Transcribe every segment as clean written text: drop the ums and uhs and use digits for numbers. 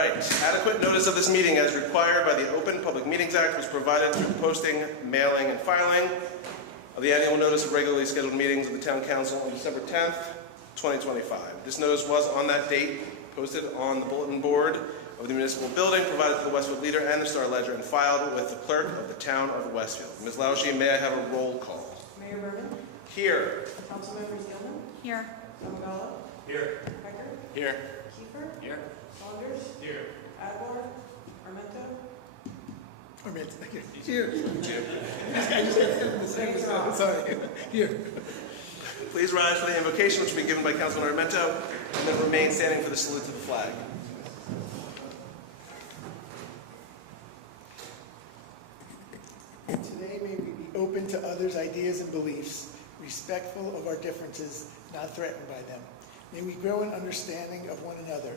right. Adequate notice of this meeting as required by the Open Public Meetings Act was provided through posting, mailing, and filing of the annual notice of regularly scheduled meetings of the Town Council on December 10th, 2025. This notice was on that date posted on the bulletin board of the municipal building, provided to the Westfield Leader and the Star Ledger, and filed with the clerk of the Town of Westfield. Ms. Laushi, may I have a roll call? Mayor Berman. Here. Councilmembers Gilman. Here. Domagala. Here. Becker. Here. Kiefer. Here. Saunders. Here. Adler. Armento. Here. Sorry. Here. Please rise for the invocation which will be given by Councilman Armento, and then remain standing for the salute to the flag. Today may we be open to others' ideas and beliefs, respectful of our differences, not threatened by them. May we grow in understanding of one another.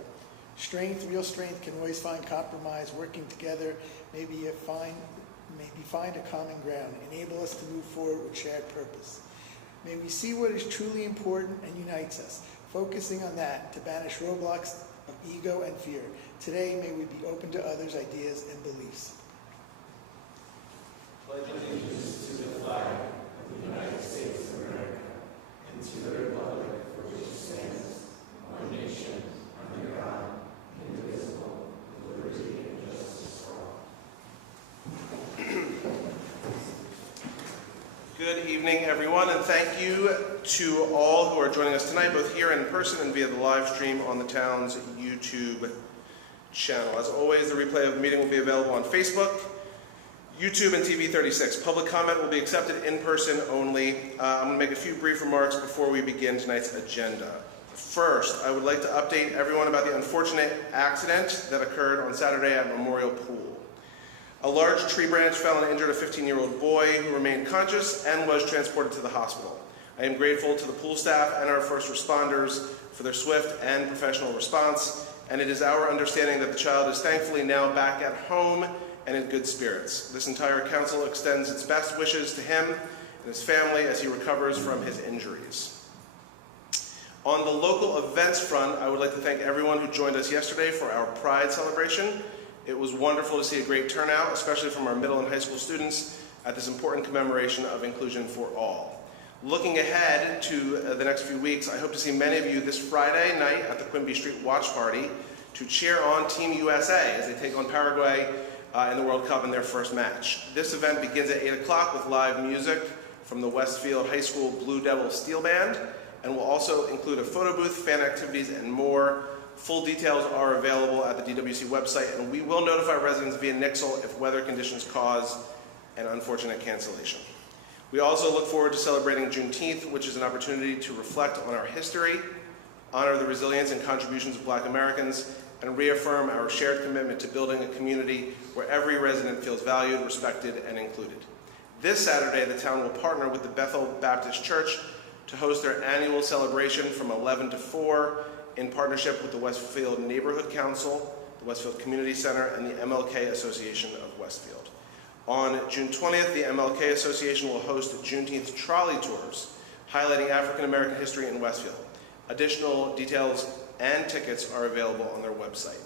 Real strength can always find compromise. Working together, maybe find a common ground. Enable us to move forward with shared purpose. May we see what is truly important and unites us, focusing on that to banish roadblocks of ego and fear. Today, may we be open to others' ideas and beliefs. Pledge allegiance to the flag of the United States of America and to the republic for which it stands, one nation, under God, indivisible, with liberty and justice for all. Good evening, everyone, and thank you to all who are joining us tonight, both here in person and via the live stream on the town's YouTube channel. As always, the replay of the meeting will be available on Facebook, YouTube, and TV 36. Public comment will be accepted in person only. I'm going to make a few brief remarks before we begin tonight's agenda. First, I would like to update everyone about the unfortunate accident that occurred on Saturday at Memorial Pool. A large tree branch fell and injured a 15-year-old boy who remained conscious and was transported to the hospital. I am grateful to the pool staff and our first responders for their swift and professional response, and it is our understanding that the child is thankfully now back at home and in good spirits. This entire council extends its best wishes to him and his family as he recovers from his injuries. On the local events front, I would like to thank everyone who joined us yesterday for our Pride celebration. It was wonderful to see a great turnout, especially from our middle and high school students, at this important commemoration of inclusion for all. Looking ahead to the next few weeks, I hope to see many of you this Friday night at the Quimby Street Watch Party to cheer on Team USA as they take on Paraguay in the World Cup in their first match. This event begins at 8 o'clock with live music from the Westfield High School Blue Devil Steel Band, and will also include a photo booth, fan activities, and more. Full details are available at the DWC website, and we will notify residents via Nixle if weather conditions cause an unfortunate cancellation. We also look forward to celebrating Juneteenth, which is an opportunity to reflect on our history, honor the resilience and contributions of Black Americans, and reaffirm our shared commitment to building a community where every resident feels valued, respected, and included. This Saturday, the town will partner with the Bethel Baptist Church to host their annual celebration from 11 to 4 in partnership with the Westfield Neighborhood Council, the Westfield Community Center, and the MLK Association of Westfield. On June 20th, the MLK Association will host Juneteenth trolley tours, highlighting African American history in Westfield. Additional details and tickets are available on their website.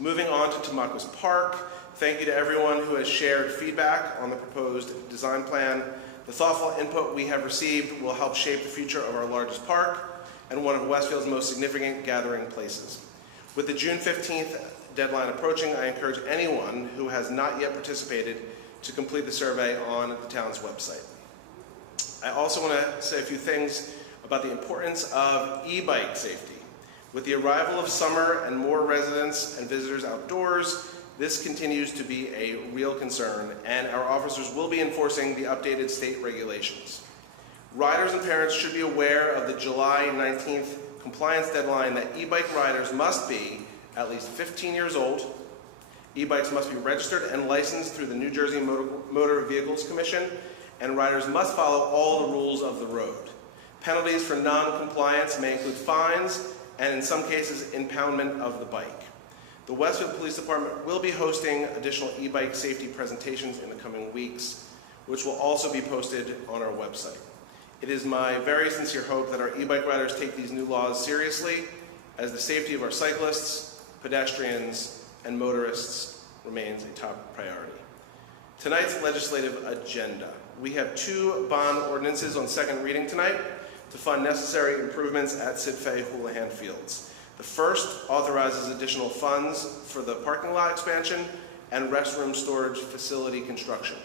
Moving on to Tamacos Park, thank you to everyone who has shared feedback on the proposed design plan. The thoughtful input we have received will help shape the future of our largest park and one of Westfield's most significant gathering places. With the June 15th deadline approaching, I encourage anyone who has not yet participated to complete the survey on the town's website. I also want to say a few things about the importance of e-bike safety. With the arrival of summer and more residents and visitors outdoors, this continues to be a real concern, and our officers will be enforcing the updated state regulations. Riders and parents should be aware of the July 19th compliance deadline that e-bike riders must be at least 15 years old. E-bikes must be registered and licensed through the New Jersey Motor Vehicles Commission, and riders must follow all the rules of the road. Penalties for non-compliance may include fines and, in some cases, impoundment of the bike. The Westfield Police Department will be hosting additional e-bike safety presentations in the coming weeks, which will also be posted on our website. It is my very sincere hope that our e-bike riders take these new laws seriously, as the safety of our cyclists, pedestrians, and motorists remains a top priority. Tonight's legislative agenda. We have 2 bond ordinances on second reading tonight to fund necessary improvements at Sidfay Houlihan Fields. The first authorizes additional funds for the parking lot expansion and restroom storage facility construction.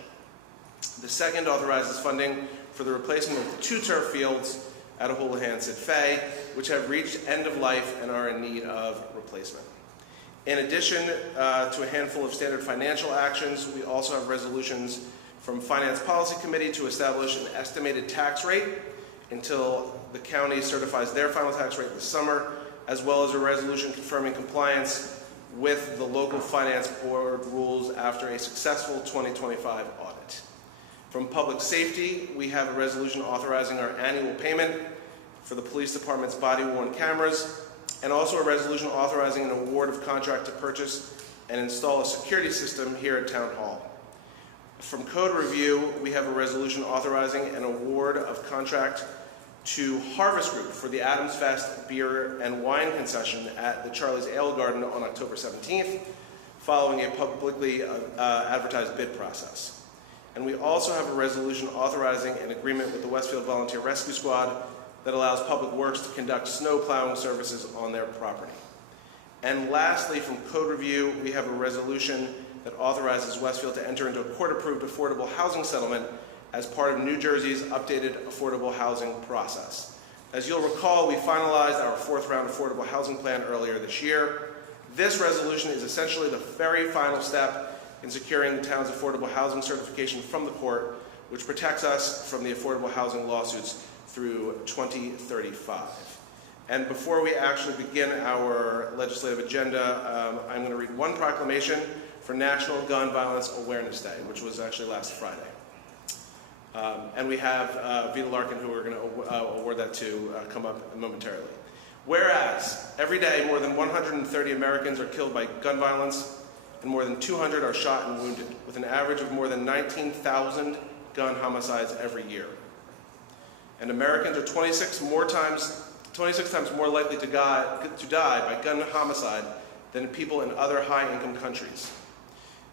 The second authorizes funding for the replacement of the 2 turf fields at Houlihan Sidfay, which have reached end of life and are in need of replacement. In addition to a handful of standard financial actions, we also have resolutions from Finance Policy Committee to establish an estimated tax rate until the county certifies their final tax rate this summer, as well as a resolution confirming compliance with the local finance board rules after a successful 2025 audit. From Public Safety, we have a resolution authorizing our annual payment for the police department's body-worn cameras, and also a resolution authorizing an award of contract to purchase and install a security system here at Town Hall. From Code Review, we have a resolution authorizing an award of contract to Harvest Group for the Adams Fest beer and wine concession at the Charlie's Ale Garden on October 17th, following a publicly advertised bid process. And we also have a resolution authorizing an agreement with the Westfield Volunteer Rescue Squad that allows Public Works to conduct snow plowing services on their property. And lastly, from Code Review, we have a resolution that authorizes Westfield to enter into a court-approved affordable housing settlement as part of New Jersey's updated affordable housing process. As you'll recall, we finalized our 4th round affordable housing plan earlier this year. This resolution is essentially the very final step in securing the town's affordable housing certification from the court, which protects us from the affordable housing lawsuits through 2035. And before we actually begin our legislative agenda, I'm going to read one proclamation for National Gun Violence Awareness Day, which was actually last Friday. And we have Vita Larkin, who we're going to award that to, come up momentarily. Whereas, every day more than 130 Americans are killed by gun violence, and more than 200 are shot and wounded, with an average of more than 19,000 gun homicides every year. And Americans are 26 times more likely to die by gun homicide than people in other high-income countries.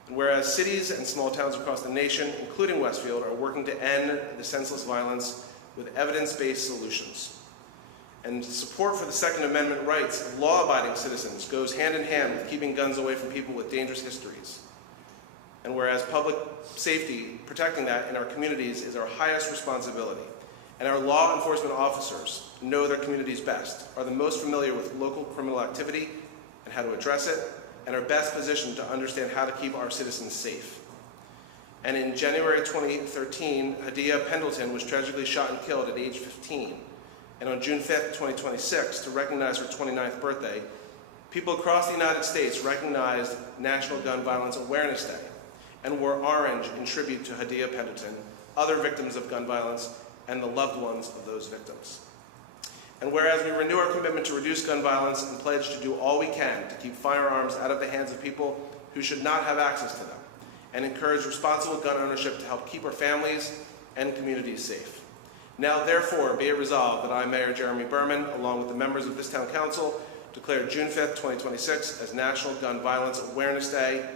And whereas cities and small towns across the nation, including Westfield, are working to end the senseless violence with evidence-based solutions. And support for the Second Amendment rights of law-abiding citizens goes hand in hand with keeping guns away from people with dangerous histories. And whereas public safety, protecting that in our communities, is our highest responsibility, and our law enforcement officers know their communities best, are the most familiar with local criminal activity and how to address it, and are best positioned to understand how to keep our citizens safe. And in January 2013, Hadia Pendleton was tragically shot and killed at age 15. And on June 5th, 2026, to recognize her 29th birthday, people across the United States recognized National Gun Violence Awareness Day and wore orange in tribute to Hadia Pendleton, other victims of gun violence, and the loved ones of those victims. And whereas we renew our commitment to reduce gun violence and pledge to do all we can to keep firearms out of the hands of people who should not have access to them, and encourage responsible gun ownership to help keep our families and communities safe. Now, therefore, be it resolved that I, Mayor Jeremy Berman, along with the members of this Town Council, declare June 5th, 2026 as National Gun Violence Awareness Day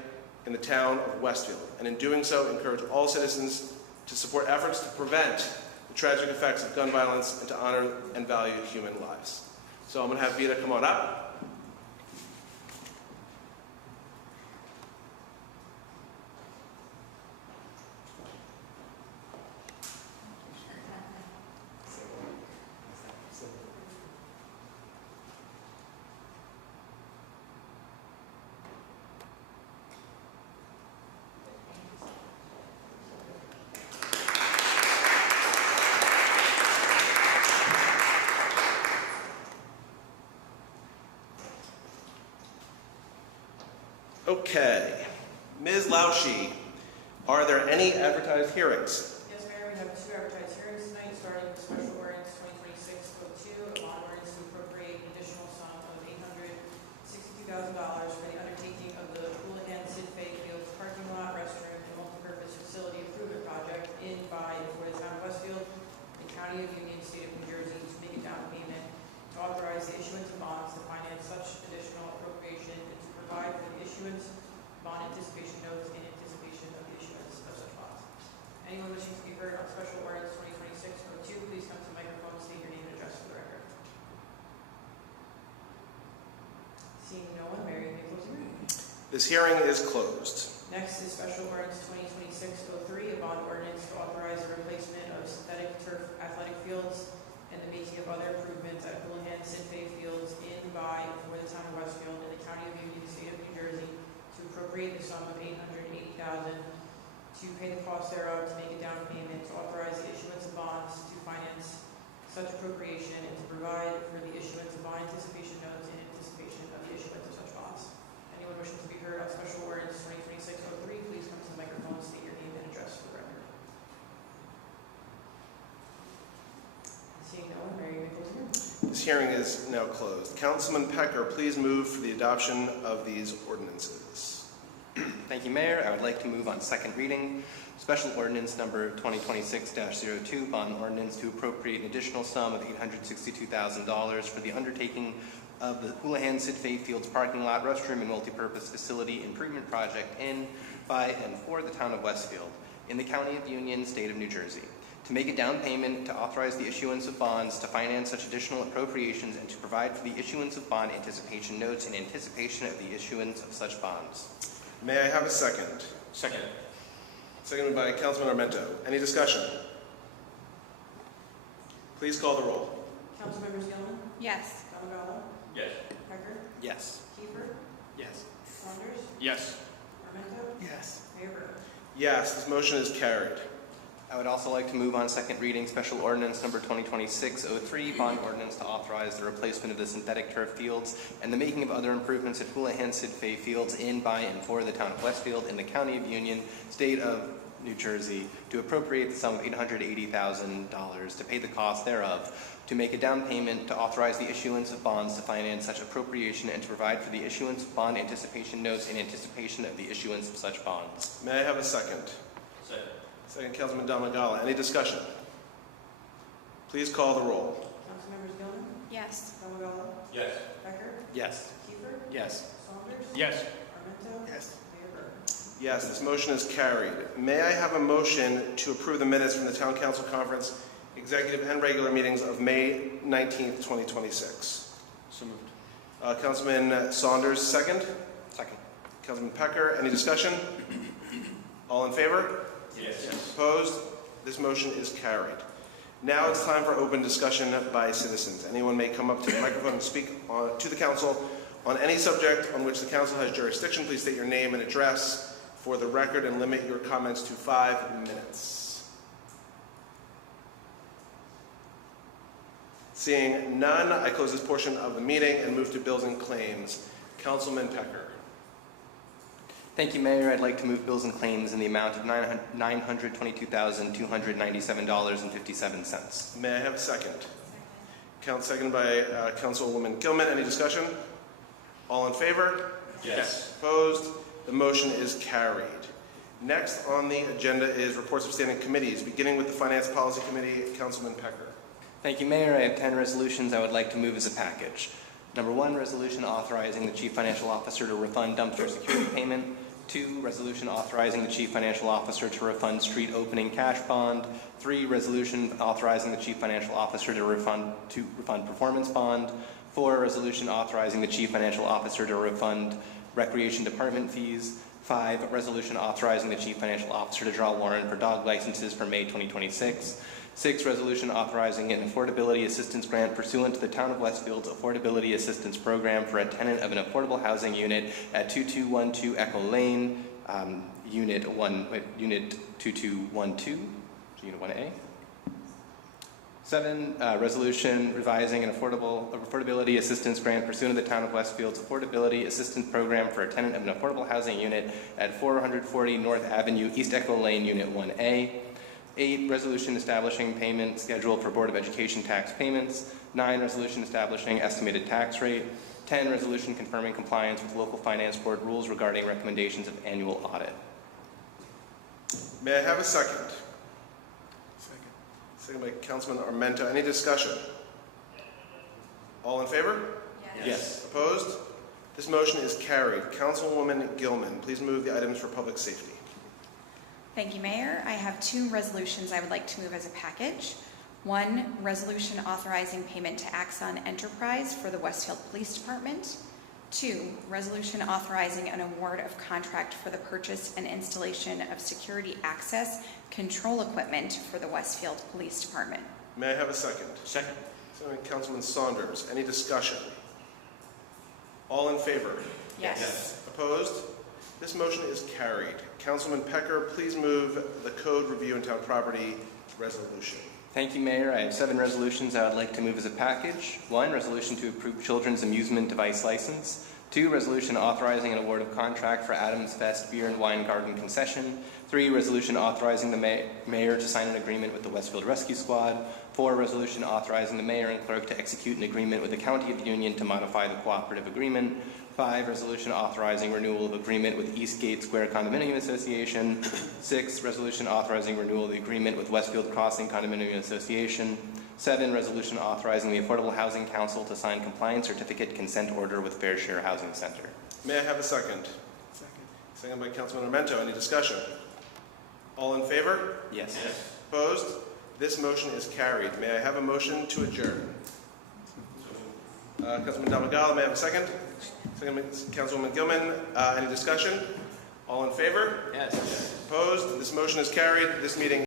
in the town of Westfield, and in doing so, encourage all citizens to support efforts to prevent the tragic effects of gun violence and to honor and value human lives. So I'm going to have Vita come on up. Okay. Ms. Laushi, are there any advertised hearings? Yes, Mayor, we have 2 advertised hearings tonight, starting with Special Ordinance 2026-02, a bond ordinance to appropriate an additional sum of $862,000 for the undertaking of the Houlihan Sidfay Fields parking lot, restroom, and multipurpose facility improvement project in, by, and for the town of Westfield, the county of Union, state of New Jersey, to make a down payment, to authorize the issuance of bonds to finance such additional appropriation, and to anticipation notes in anticipation of the issuance of such bonds. Anyone wishing to be heard on special ordinance 2026-02, please come to the microphone and state your name and address for the record. Seeing no one, Mary, you may close the hearing. This hearing is closed. Next is special ordinance 2026-03, a bond ordinance to authorize the replacement of synthetic turf athletic fields and the making of other improvements at Houlihan Sinfay Fields in, by, and for the town of Westfield in the county of Union, state of New Jersey, to appropriate the sum of $880,000 to pay the cost thereof, to make a down payment, to authorize the issuance of bonds to finance such appropriation, and to provide for the issuance of bond anticipation notes in anticipation of the issuance of such bonds. Anyone wishing to be heard on special ordinance 2026-03, please come to the microphone and state your name and address for the record. Seeing no one, Mary, you may close the hearing. This hearing is now closed. Councilman Pecker, please move for the adoption of these ordinances. Thank you, Mayor. I would like to move on second reading. Special ordinance number 2026-02, bond ordinance to appropriate an additional sum of $862,000 for the undertaking of the Houlihan Sinfay Fields parking lot, restroom, and multipurpose facility improvement project in, by, and for the town of Westfield in the county of Union, state of New Jersey, to make a down payment, to authorize the issuance of bonds, to finance such additional appropriations, and to provide for the issuance of bond anticipation notes in anticipation of the issuance of such bonds. May I have a second? Second. Seconded by Councilman Armento. Any discussion? Please call the roll. Councilmembers Gilman, Yes. Domagala, Yes. Becker, Yes. Kiefer, Yes. Saunders, Yes. Armento, Yes. Mayor Burke. Yes, this motion is carried. I would also like to move on second reading special ordinance number 2026-03, bond ordinance to authorize the replacement of the synthetic turf fields and the making of other improvements at Houlihan Sinfay Fields in, by, and for the town of Westfield in the county of Union, state of New Jersey, to appropriate the sum of $880,000 to pay the cost thereof, to make a down payment, to authorize the issuance of bonds to finance such appropriation, and to provide for the issuance of bond anticipation notes in anticipation of the issuance of such bonds. May I have a second? Second. Second, Councilman Domagala. Any discussion? Please call the roll. Councilmembers Gilman, Yes. Domagala, Yes. Becker, Yes. Kiefer, Yes. Saunders, Yes. Armento, Yes. Mayor Burke. Yes, this motion is carried. May I have a motion to approve the minutes from the Town Council Conference, executive and regular meetings of May 19th, 2026? So moved. Councilman Saunders, second. Second. Councilman Pecker, any discussion? All in favor? Yes. Opposed? This motion is carried. Now it's time for open discussion by citizens. Anyone may come up to the microphone and speak to the council on any subject on which the council has jurisdiction. Please state your name and address for the record and limit your comments to 5 minutes. Seeing none, I close this portion of the meeting and move to bills and claims. Councilman Pecker. Thank you, Mayor. I'd like to move bills and claims in the amount of $922,297.57. May I have a second? Seconded by Councilwoman Gilman. Any discussion? All in favor? Yes. Opposed? The motion is carried. Next on the agenda is reports of standing committees, beginning with the Finance Policy Committee. Councilman Pecker. Thank you, Mayor. I have 10 resolutions I would like to move as a package. Number 1, resolution authorizing the Chief Financial Officer to refund dumpster security payment. 2, resolution authorizing the Chief Financial Officer to refund street opening cash bond. 3, resolution authorizing the Chief Financial Officer to refund performance bond. 4, resolution authorizing the Chief Financial Officer to refund recreation department fees. 5, resolution authorizing the Chief Financial Officer to draw warrant for dog licenses for May 2026. 6, resolution authorizing an affordability assistance grant pursuant to the Town of Westfield's Affordability Assistance Program for a tenant of an affordable housing unit at 2212 Echo Lane, Unit 2212, Unit 1A. 7, resolution revising an affordability assistance grant pursuant to the Town of Westfield's Affordability Assistance Program for a tenant of an affordable housing unit at 440 North Avenue, East Echo Lane, Unit 1A. 8, resolution establishing payment schedule for Board of Education tax payments. 9, resolution establishing estimated tax rate. 10, resolution confirming compliance with local finance board rules regarding recommendations of annual audit. May I have a second? Second by Councilman Armento. Any discussion? All in favor? Yes. Opposed? This motion is carried. Councilwoman Gilman, please move the items for public safety. Thank you, Mayor. I have 2 resolutions I would like to move as a package. 1, resolution authorizing payment to Axon Enterprise for the Westfield Police Department. 2, resolution authorizing an award of contract for the purchase and installation of security access control equipment for the Westfield Police Department. May I have a second? Second. Second by Councilman Saunders. Any discussion? All in favor? Yes. Opposed? This motion is carried. Councilman Pecker, please move the code review and town property resolution. Thank you, Mayor. I have 7 resolutions I would like to move as a package. 1, resolution to approve children's amusement device license. 2, resolution authorizing an award of contract for Adams Fest Beer and Wine Garden concession. 3, resolution authorizing the mayor to sign an agreement with the Westfield Rescue Squad. 4, resolution authorizing the mayor and clerk to execute an agreement with the County of Union to modify the cooperative agreement. 5, resolution authorizing renewal of agreement with Eastgate Square Condominium Association. 6, resolution authorizing renewal of the agreement with Westfield Crossing Condominium Association. 7, resolution authorizing the Affordable Housing Council to sign compliance certificate consent order with Fair Share Housing Center. May I have a second? Second. Second by Councilman Armento. Any discussion? All in favor? Yes. Opposed? This motion is carried. May I have a motion to adjourn? Councilman Damigala, may I have a second? Second by Councilwoman Gilman. Any discussion? All in favor? Yes. Opposed? This motion is carried. This meeting